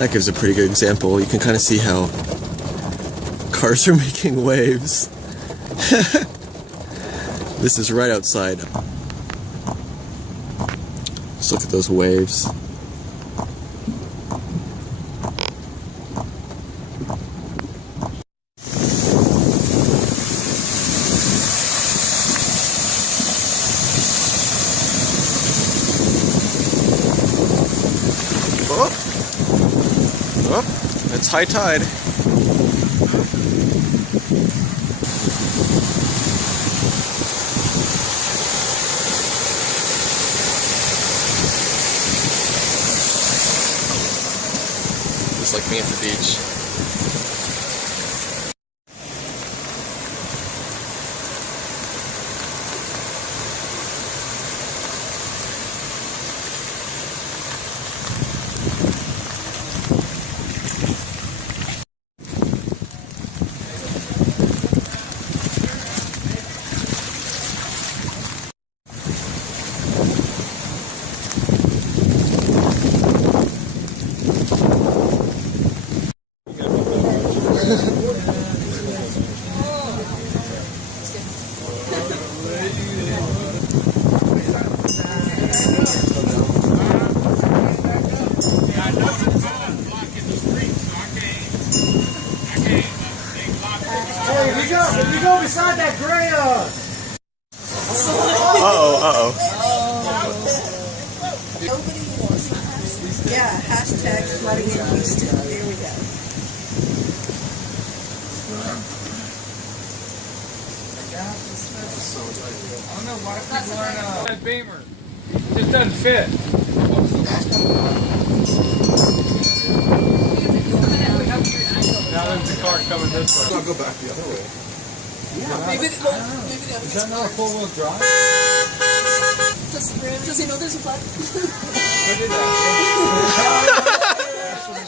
That gives a pretty good example. You can kind of see how cars are making waves. This is right outside. Just look at those waves. Oh, it's high tide. Just like me at the beach. If you go beside that gray, Uh-oh. Yeah, hashtag flooding in Houston. There we go. I don't know why people aren't that Beamer. It just doesn't fit. Now there's a car coming this way. I'll go back the other way. Yeah, maybe the Is that not a four-wheel drive? Does he know there's a flood? Who did that?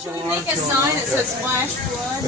Should we make a sign that says flash flood?